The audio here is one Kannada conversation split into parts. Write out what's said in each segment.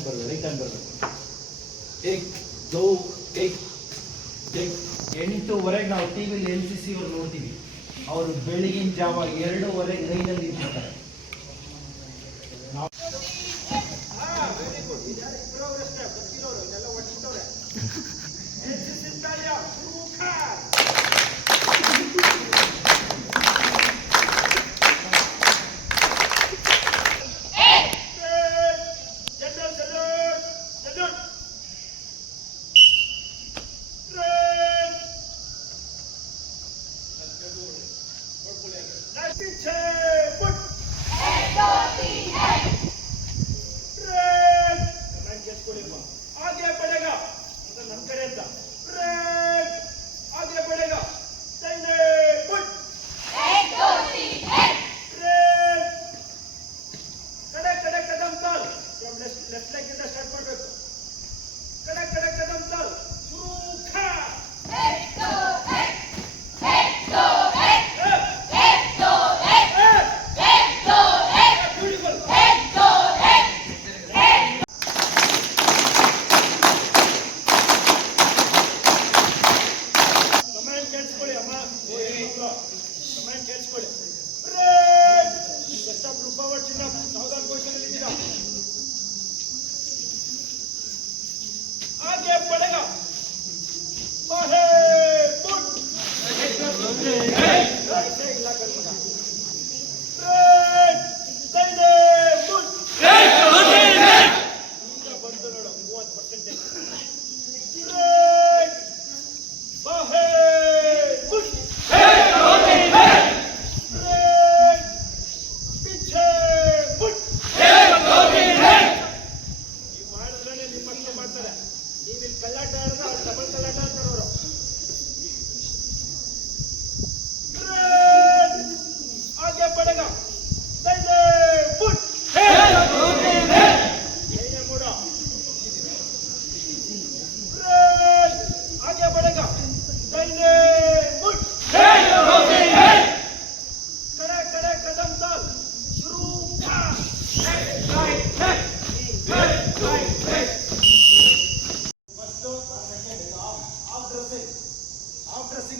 ಹ್ಯಾಂಡ್ ಬರಬೇಕು, ರೈಟ್ ಹ್ಯಾಂಡ್ ಬರಬೇಕು. ಏಕ್ ದೋ ಏಕ್ ಏಕ್ 8:30 ನಾವು ಟಿವಿಲಿ NCC ಅವರು ನೋಡ್ತೀವಿ. ಅವರು ಬೆಳಗಿನ ಜಾವ 2:30 ಲೈನಲ್ಲಿ ನಿಂತಿರ್ತಾರೆ.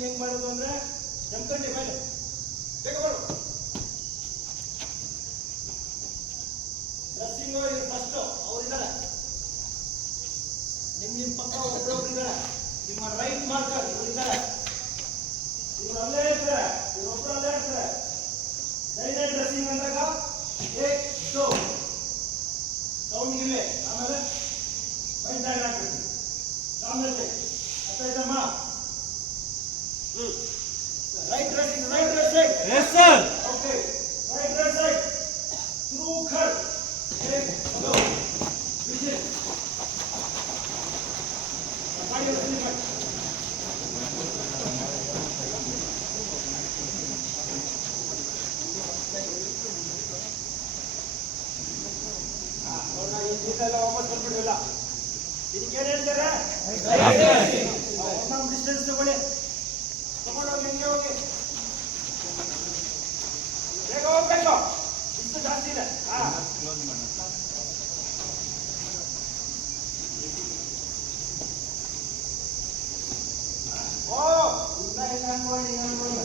ಹೆಂಗ್ ಮಾಡೋದು ಅಂದ್ರೆ ಜಮಖಂಡಿ ಮೇಲೆ ಡ್ರೆಸ್ಸಿಂಗ್ ಫಸ್ಟ್ ಅವರಿದ್ದಾರೆ, ನಿಮ್ಮ ಪಕ್ಕ ಒಬ್ಬರೊಬ್ಬರಿದ್ದಾರೆ, ನಿಮ್ಮ ರೈಟ್ ಮಾರ್ಕರ್ ಇವರಿದ್ದಾರೆ, ಇವ್ರು ಅಲ್ಲೇ ಇರ್ತಾರೆ, ಇವರೊಬ್ಬರು ಅಲ್ಲೇ ಇರ್ತಾರೆ. ಡೈಲಿ ಡ್ರೆಸ್ಸಿಂಗ್ ಅಂದಾಗ ಏಕ್ ದೋ ಸೌಂಡ್ ಇಲ್ಲೇ, ಆಮೇಲೆ ಮೈಂಡ್ ಟ್ಯಾಗ್ ಹಾಕ್ಬೇಕು, ಆಮೇಲೆ ಅರ್ಥಾಯ್ತಮ್ಮ? Right dressing, right dressing. Yes, sir. Okay. Right dressing. Through cut. Okay. Go. Visit. Why you doing that? ಅವನ್ನ ಈ ಇದೆಲ್ಲ ವಾಪಸ್ ಬಂದ್ಬಿಡಲ್ಲ. ಇದಕ್ಕೆ ಏನು ಹೇಳ್ತಾರೆ? Right dressing. ನಾವು ಡಿಸ್ಟೆನ್ಸ್ ತಗೊಳ್ಳಿ. ತಗೊಂಡೋಗಿ ಹೆಂಗೆ ಹೋಗಿ ಬೇಗ ಹೋಗ್ಬೇಕು, ಇಷ್ಟು ಜಾಸ್ತಿ ಇದೆ. ಓ ಇನ್ನ ಹಿಂಗೆ ಅನ್ಕೊಂಡು